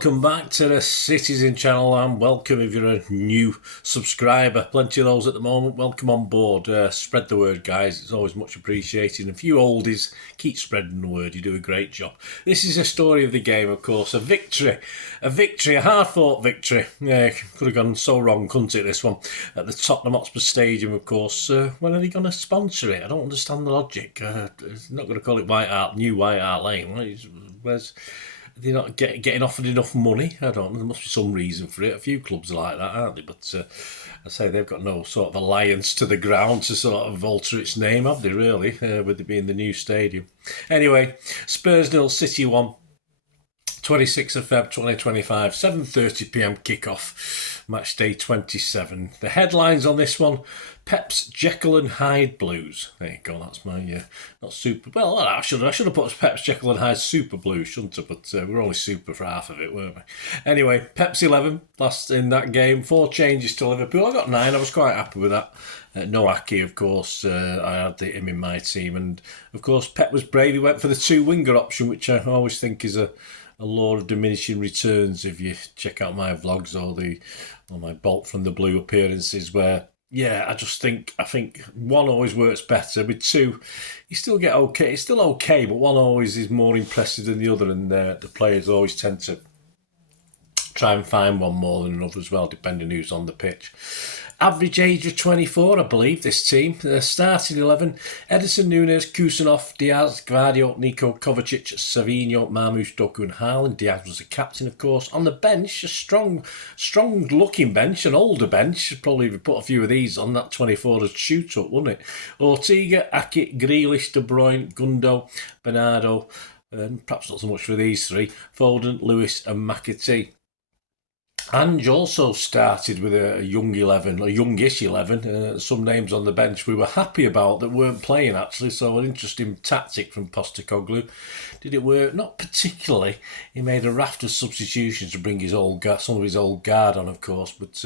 Welcome back to the Citizen channel, and welcome if you're a new subscriber. Plenty of those at the moment. Welcome on board. Spread the word, guys. It's always much appreciated. And a few oldies, keep spreading the word. You do a great job. This is a story of the game, of course. A victory, a hard-fought victory. Yeah, could have gone so wrong, couldn't it, this one? At the Tottenham Hotspur Stadium, of course. When are they going to sponsor it? I don't understand the logic. They're not going to call it New White Hart Lane. Where's... They're not getting offered enough money. I don't know. There must be some reason for it. A few clubs are like that, aren't they? But I say they've got no sort of alliance to the ground to sort of alter its name, have they, really, with it being the new stadium? Anyway, Spurs 0, City 1. 26th of Feb 2025, 7:30pm kickoff, match day 27. The headlines on this one: Pep's Jekyll and Hyde Blues. There you go, that's my not super. Well, I should have put Pep's Jekyll and Hyde Super Blues, shouldn't I? But we're only super for half of it, weren't we? Anyway, Pep's 11 last in that game. 4 changes to Liverpool. I got 9. I was quite happy with that. No Aki, of course. I had him in my team, and of course Pep was brave. He went for the 2 winger option, which I always think is a law of diminishing returns if you check out my vlogs or my Bolt from the Blue appearances, where I think 1 always works better. With 2 you still get okay, it's still okay, but 1 always is more impressive than the other, and the players always tend to try and find 1 more than another as well, depending who's on the pitch. Average age of 24, I believe, this team. Starting 11, Ederson, Nunes, Kusanov, Diaz, Gvardiol, Nico Kovacic, Savinho, Marmoush, Doku and Haaland. Diaz was the captain, of course. On the bench, a strong-looking bench, an older bench. Probably if you put a few of these on, that 24 would shoot up, wouldn't it? Ortega, Aki, Grealish, De Bruyne, Gundo, Bernardo, and perhaps not so much for these 3, Foden, Lewis and McAtee. Ange also started with a youngish 11. Some names on the bench we were happy about that weren't playing, actually, so an interesting tactic from Postecoglou. Did it work? Not particularly. He made a raft of substitutions to bring some of his old guard on, of course, but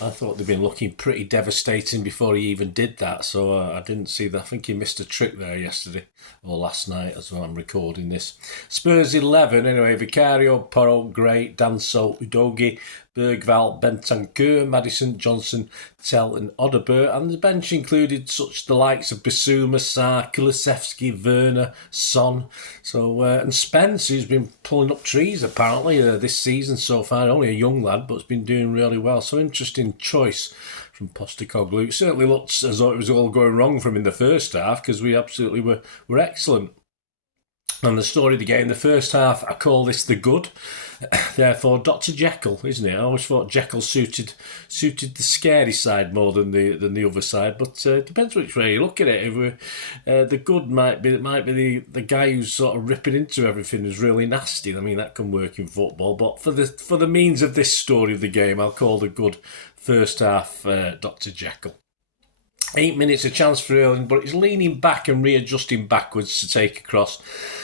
I thought they'd been looking pretty devastating before he even did that, so I didn't see that. I think he missed a trick there yesterday, or last night, as well. I'm recording this. Spurs 11, anyway. Vicario, Porro, Gray, Danso, Udogi, Bergvall, Bentancur, Maddison, Johnson, Tell and Odegaard, and the bench included such the likes of Bissouma, Sarr, Kulusevski, Werner, Son, and Spence, who's been pulling up trees apparently this season so far. Only a young lad, but has been doing really well. So interesting choice from Postecoglou. It certainly looked as though it was all going wrong for him in the first half, because we absolutely were excellent. And the story of the game, the first half, I call this the good. Therefore, Dr. Jekyll, isn't it? I always thought Jekyll suited the scary side more than the other side, but it depends which way you look at it. The good might be the guy who's sort of ripping into everything is really nasty. I mean, that can work in football, but for the means of this story of the game, I'll call the good first half Dr. Jekyll. 8 minutes, a chance for Erling, but he's leaning back and readjusting backwards to take a cross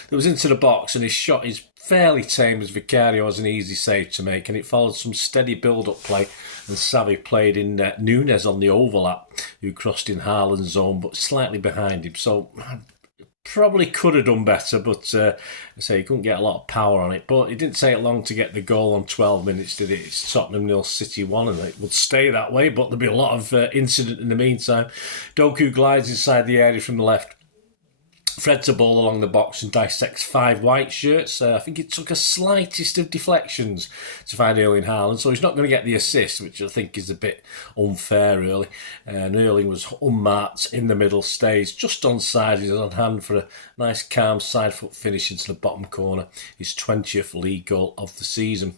that was into the box, and his shot is fairly tame as Vicario has an easy save to make, and it followed some steady build-up play, and Savvy played in Nunes on the overlap, who crossed in Haaland's zone, but slightly behind him. So probably could have done better, but I say he couldn't get a lot of power on it. But it didn't take long to get the goal on 12 minutes, did it? It's Tottenham 0, City 1, and it would stay that way, but there'll be a lot of incident in the meantime. Doku glides inside the area from the left, threads a ball along the box and dissects 5 white shirts. I think it took a slightest of deflections to find Erling Haaland, so he's not going to get the assist, which I think is a bit unfair, really. And Erling was unmarked in the middle, stays just onside. He's on hand for a nice, calm side foot finish into the bottom corner. His 20th league goal of the season.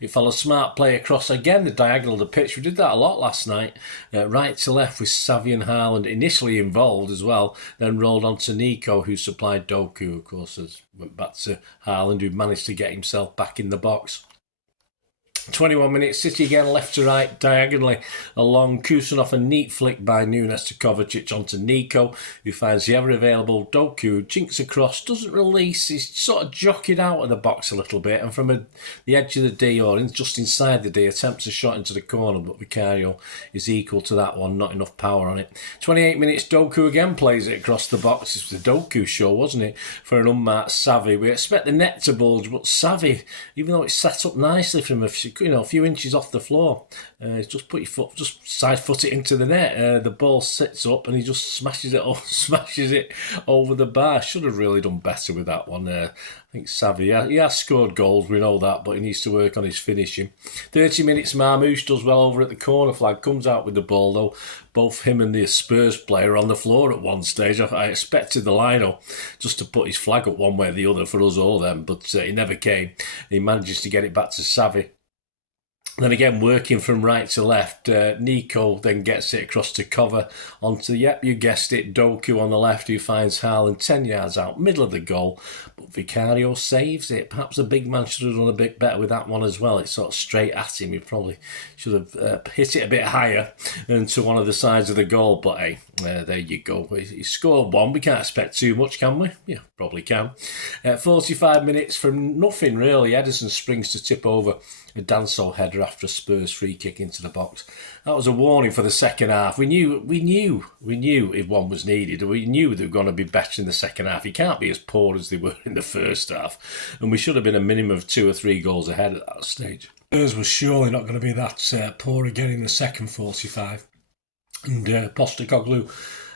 It follows smart play across again the diagonal of the pitch. We did that a lot last night, right to left with Savvy and Haaland initially involved as well, then rolled on to Nico, who supplied Doku, of course, went back to Haaland, who managed to get himself back in the box. 21 minutes, City again left to right diagonally along, Kusin off a neat flick by Nunes to Kovacic onto Nico, who finds the ever available Doku, jinks across, doesn't release, he's sort of jockeyed out of the box a little bit, and from the edge of the D or just inside the D, attempts a shot into the corner, but Vicario is equal to that one, not enough power on it. 28 minutes, Doku again plays it across the box. It was the Doku show, wasn't it, for an unmarked Savvy. We expect the net to bulge, but Savvy, even though it's set up nicely from a few inches off the floor, just put your foot, just side foot it into the net. The ball sits up and he just smashes it over the bar. Should have really done better with that one. I think Savvy, he has scored goals, we know that, but he needs to work on his finishing. 30 minutes, Marmouche does well over at the corner flag, comes out with the ball though. Both him and the Spurs player are on the floor at one stage. I expected the Lino just to put his flag up one way or the other for us or them, but he never came. He manages to get it back to Savvy. Then again, working from right to left, Nico then gets it across to cover onto, yep, you guessed it, Doku on the left, who finds Haaland 10 yards out, middle of the goal, but Vicario saves it. Perhaps the big man should have done a bit better with that one as well. It's sort of straight at him. He probably should have hit it a bit higher and to one of the sides of the goal, but hey, there you go. He scored one. We can't expect too much, can we? Yeah, probably can. 45 minutes from nothing, really. Ederson springs to tip over a Danso header after a Spurs free kick into the box. That was a warning for the second half. We knew if one was needed. We knew they were going to be better in the second half. You can't be as poor as they were in the first half. And we should have been a minimum of 2 or 3 goals ahead at that stage. Spurs was surely not going to be that poor again in the second 45. And Postecoglou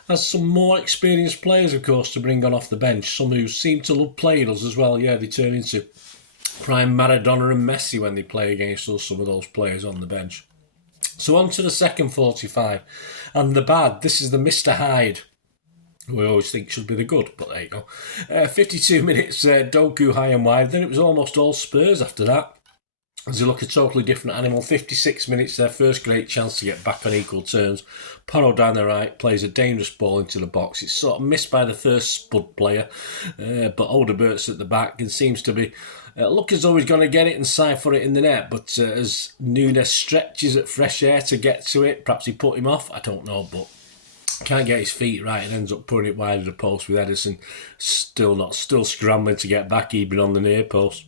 has some more experienced players, of course, to bring on off the bench. Some who seem to love playing us as well. Yeah, they turn into prime Maradona and Messi when they play against us, some of those players on the bench. So on to the second 45. And the bad, this is the Mr. Hyde. We always think should be the good, but there you go. 52 minutes, Doku high and wide. Then it was almost all Spurs after that. As you look a totally different animal, 56 minutes, their first great chance to get back on equal terms. Porro down the right plays a dangerous ball into the box. It's sort of missed by the first Spud player, but Odebert's at the back and seems to be look as though he's going to get it and siphon it in the net. But as Nunes stretches at fresh air to get to it, perhaps he put him off, I don't know, but can't get his feet right and ends up putting it wide of the post with Ederson still scrambling to get back, even on the near post.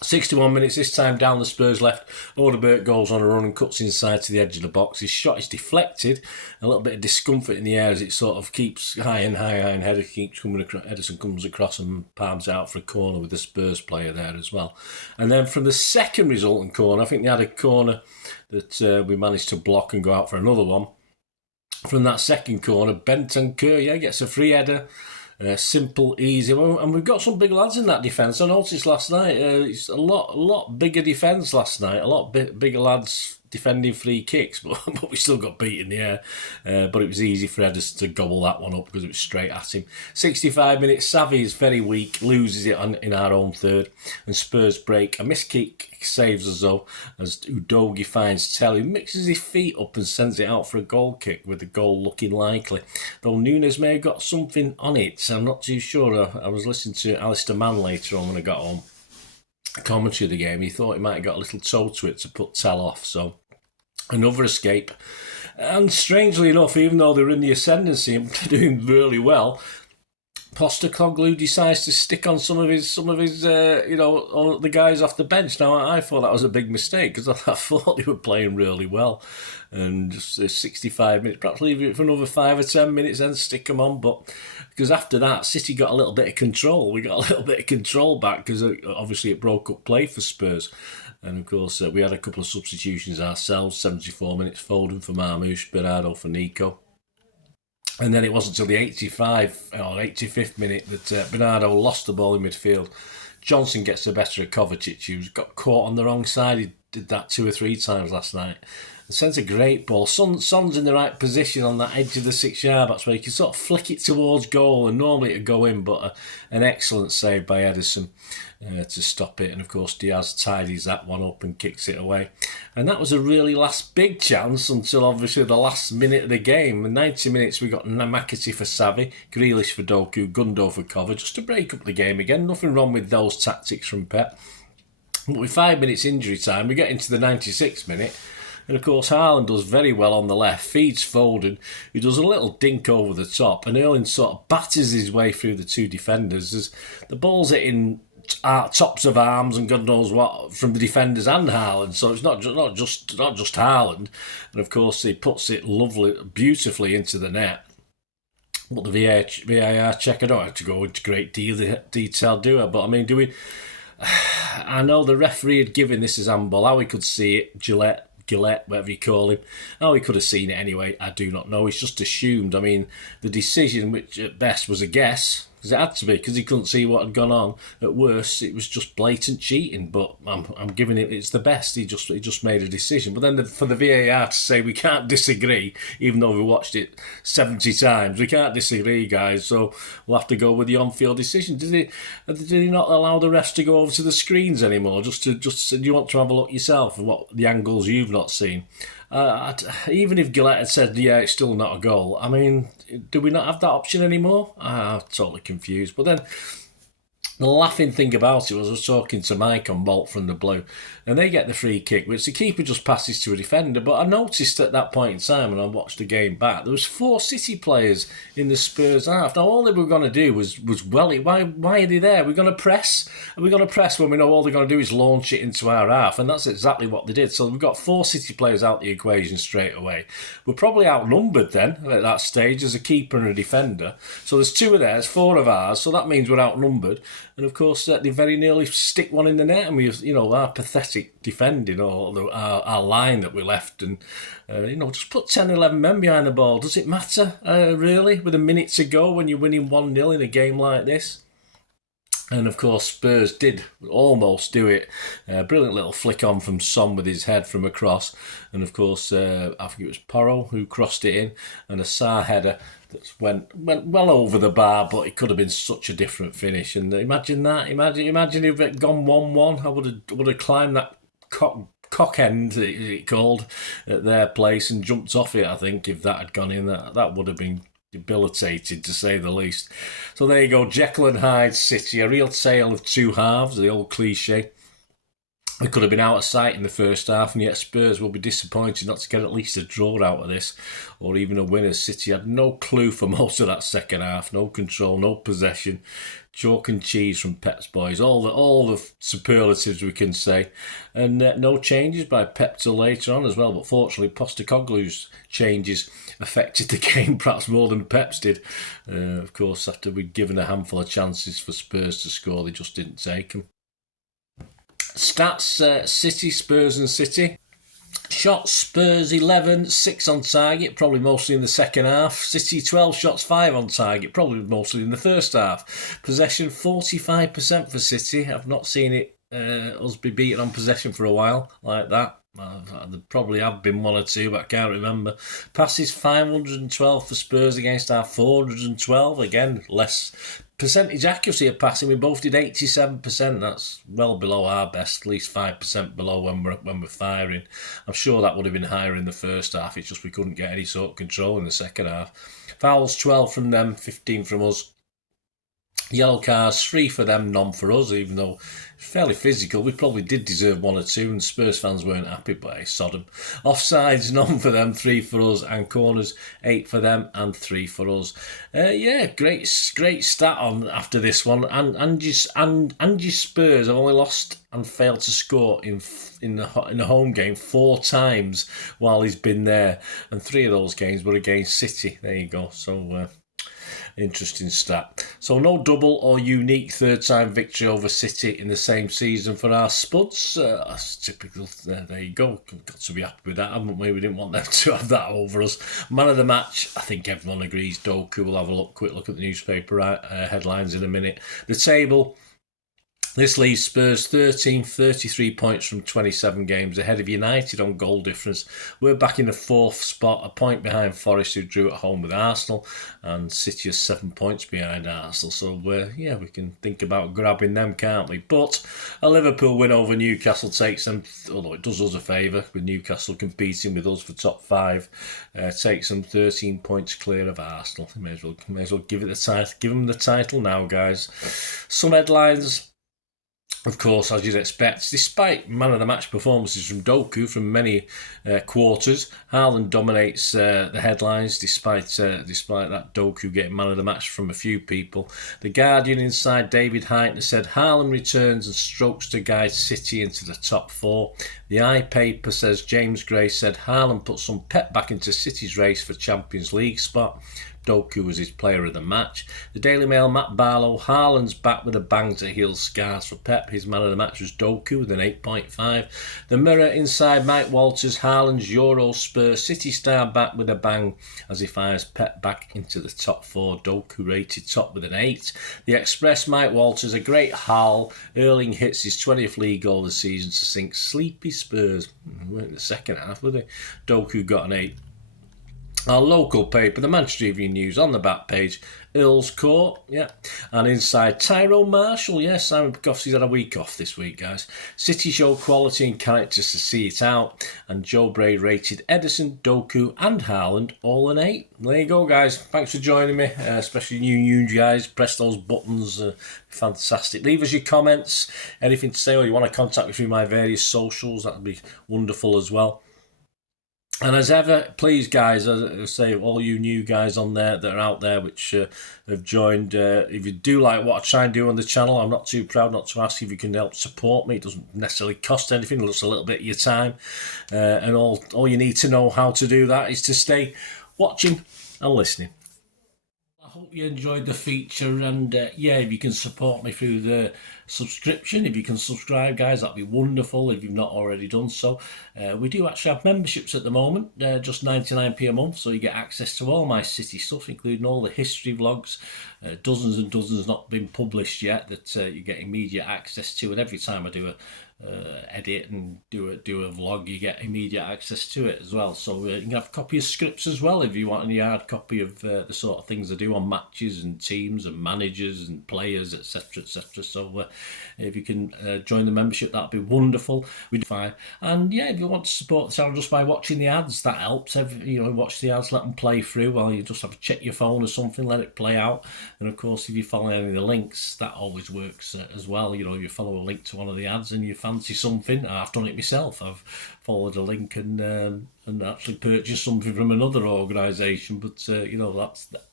61 minutes, this time down the Spurs left. Odebert goes on a run and cuts inside to the edge of the box. His shot is deflected. A little bit of discomfort in the air as it sort of keeps high and Ederson comes across and palms out for a corner with the Spurs player there as well. And then from the second resultant corner, I think they had a corner that we managed to block and go out for another one. From that second corner, Bentancur gets a free header. Simple, easy, and we've got some big lads in that defence. I noticed last night it's a lot bigger defence last night. A lot bigger lads defending free kicks, but we still got beat in the air. But it was easy for Ederson to gobble that one up because it was straight at him. 65 minutes, Savvy is very weak, loses it in our own third, and Spurs break. A missed kick saves us though, as Udogie finds Tell, who mixes his feet up and sends it out for a goal kick, with the goal looking likely. Though Nunes may have got something on it, I'm not too sure. I was listening to Alistair Mann later on when I got home. Commentary of the game, he thought he might have got a little toe to it to put Tell off, so another escape. And strangely enough, even though they're in the ascendancy and doing really well, Postecoglou decides to stick on some of his the guys off the bench. Now, I thought that was a big mistake because I thought they were playing really well. And just 65 minutes, perhaps leave it for another 5 or 10 minutes and stick them on. But because after that, City got a little bit of control. We got a little bit of control back because obviously it broke up play for Spurs. And of course, we had a couple of substitutions ourselves. 74 minutes, Foden for Marmouche, Bernardo for Nico. And then it wasn't until the 85th minute that Bernardo lost the ball in midfield. Johnson gets the better of Kovacic, who's got caught on the wrong side. He did that 2 or 3 times last night. And sends a great ball. Son's in the right position on that edge of the 6-yard box where he can sort of flick it towards goal, and normally it'd go in, but an excellent save by Ederson to stop it. And of course, Diaz tidies that one up and kicks it away. And that was a really last big chance until obviously the last minute of the game. In 90 minutes, we got Namakati for Savvy, Grealish for Doku, Gundo for Cover, just to break up the game again. Nothing wrong with those tactics from Pep. But with 5 minutes injury time, we get into the 96th minute. And of course, Haaland does very well on the left, feeds Foden, who does a little dink over the top, and Erling sort of batters his way through the two defenders as the ball's hitting tops of arms and God knows what from the defenders and Haaland. So it's not just Haaland, and of course he puts it beautifully into the net. But the VAR check, I don't have to go into great detail, do I? But I mean, do we? I know the referee had given this as handball. How he could see it, Gillette, whatever you call him, how he could have seen it anyway, I do not know. He's just assumed. I mean, the decision, which at best was a guess, because it had to be, because he couldn't see what had gone on. At worst, it was just blatant cheating. But I'm giving it. It's the best. He just made a decision. But then for the VAR to say we can't disagree, even though we watched it 70 times, we can't disagree, guys. So we'll have to go with the on-field decision. Did he not allow the refs to go over to the screens anymore? Just do you want to have a look yourself at what the angles you've not seen? Even if Gillette had said, yeah, it's still not a goal, I mean, do we not have that option anymore? I'm totally confused. But then the laughing thing about it was I was talking to Mike on Bolt from the Blue, and they get the free kick, which the keeper just passes to a defender. But I noticed at that point in time, when I watched the game back, there was 4 City players in the Spurs half. Now, all they were going to do was why are they there? We're going to press? Are we going to press when we know all they're going to do is launch it into our half? And that's exactly what they did. So we've got 4 City players out the equation straight away. We're probably outnumbered then at that stage as a keeper and a defender. So there's 2 of theirs, 4 of ours. So that means we're outnumbered. And of course, they very nearly stick one in the net, and we, our pathetic defending or our line that we left, and just put 10, 11 men behind the ball. Does it matter really with a minute to go when you're winning 1-0 in a game like this? And of course, Spurs did almost do it. Brilliant little flick on from Son with his head from across. And of course, I think it was Porro who crossed it in, and a Sarr header that went well over the bar, but it could have been such a different finish. And imagine that. Imagine if it had gone 1-1. I would have climbed that cock end, it called, at their place and jumped off it, I think, if that had gone in. That would have been debilitated, to say the least. So there you go, Jekyll and Hyde City, a real tale of two halves, the old cliche. We could have been out of sight in the first half, and yet Spurs will be disappointed not to get at least a draw out of this, or even a win, as City had no clue for most of that second half. No control, no possession, chalk and cheese from Pep's boys. All the superlatives we can say, and no changes by Pep till later on as well. But fortunately, Postecoglou's changes affected the game perhaps more than Pep's did. Of course, after we'd given a handful of chances for Spurs to score, they just didn't take them. Stats, City, Spurs and City. Shots, Spurs 11, 6 on target, probably mostly in the second half. City 12 shots, 5 on target, probably mostly in the first half. Possession 45% for City. I've not seen it us be beaten on possession for a while like that. There probably have been one or two, but I can't remember. Passes 512 for Spurs against our 412. Again, less percentage accuracy of passing. We both did 87%. That's well below our best, at least 5% below when we're firing. I'm sure that would have been higher in the first half. It's just we couldn't get any sort of control in the second half. Fouls 12 from them, 15 from us. Yellow cards, 3 for them, none for us, even though it's fairly physical. We probably did deserve 1 or 2, and Spurs fans weren't happy, but I sod them. Offsides, none for them, 3 for us, and corners, 8 for them and 3 for us. Great stat on after this one. And Angie Spurs have only lost and failed to score in the home game 4 times while he's been there, and 3 of those games were against City. There you go. So interesting stat. So no double or unique third-time victory over City in the same season for our Spuds. That's typical. There you go. Got to be happy with that, haven't we? We didn't want them to have that over us. Man of the match, I think everyone agrees, Doku. We'll have a quick look at the newspaper headlines in a minute. The table. This leaves Spurs 13, 33 points from 27 games, ahead of United on goal difference. We're back in the 4th spot, a point behind Forest, who drew at home with Arsenal, and City is 7 points behind Arsenal. So, we can think about grabbing them, can't we? But a Liverpool win over Newcastle takes them, although it does us a favour, with Newcastle competing with us for top 5, takes them 13 points clear of Arsenal. May as well give them the title now, guys. Some headlines. Of course, as you'd expect, despite man of the match performances from Doku from many quarters, Haaland dominates the headlines. Despite that Doku getting man of the match from a few people, the Guardian inside David Hyde said Haaland returns and strokes to guide City into the top four. The iPaper says James Gray said Haaland put some pep back into City's race for Champions League spot. Doku was his player of the match. The Daily Mail, Matt Barlow, Haaland's back with a bang to heal scars for Pep. His man of the match was Doku with an 8.5. The Mirror inside Mike Walters, Haaland's Euro Spur City star back with a bang as he fires Pep back into the top four. Doku rated top with an 8. The Express, Mike Walters, a great haul. Erling hits his 20th league goal this season to sink sleepy Spurs. In the second half, were they? Doku got an 8. Our local paper, the Manchester Evening News, on the back page, Earl's Court, yeah. And inside, Tyrone Marshall, yes, Simon Pekowski's had a week off this week, guys. City show quality and characters to see it out. And Joe Bray rated Edison, Doku and Haaland all an 8. There you go, guys. Thanks for joining me, especially you guys. Press those buttons, fantastic. Leave us your comments, anything to say, or you want to contact me through my various socials, that would be wonderful as well. And as ever, please, guys, as I say, all you new guys on there that are out there which have joined, if you do like what I try and do on the channel, I'm not too proud not to ask if you can help support me. It doesn't necessarily cost anything, it's a little bit of your time. And all you need to know how to do that is to stay watching and listening. I hope you enjoyed the feature, and yeah, if you can support me through the subscription, if you can subscribe, guys, that'd be wonderful if you've not already done so. We do actually have memberships at the moment, just 99p a month, so you get access to all my City stuff, including all the history vlogs, dozens and dozens not been published yet that you get immediate access to, and every time I do a edit and do a vlog, you get immediate access to it as well. So you can have a copy of scripts as well if you want any hard copy of the sort of things I do on matches and teams and managers and players, etc, etc. So if you can join the membership, that'd be wonderful. We'd fine. And yeah, if you want to support the channel just by watching the ads, that helps. Watch the ads, let them play through while you just have to check your phone or something, let it play out. And of course, if you follow any of the links, that always works as well. If you follow a link to one of the ads and you fancy something, I've done it myself. I've followed a link and actually purchased something from another organisation. But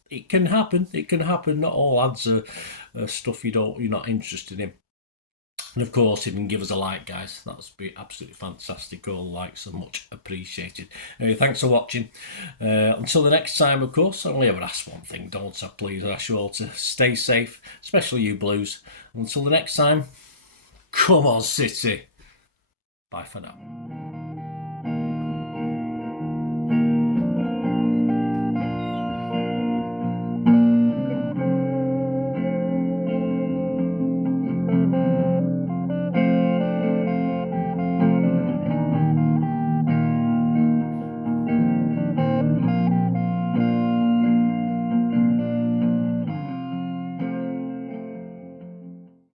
it can happen. It can happen. Not all ads are stuff you're not interested in. And of course, if you can give us a like, guys, that would be absolutely fantastic. All likes are much appreciated. Anyway, thanks for watching. Until the next time, of course, I only ever ask one thing, don't I? Please, I ask you all to stay safe, especially you Blues. Until the next time, come on, City. Bye for now.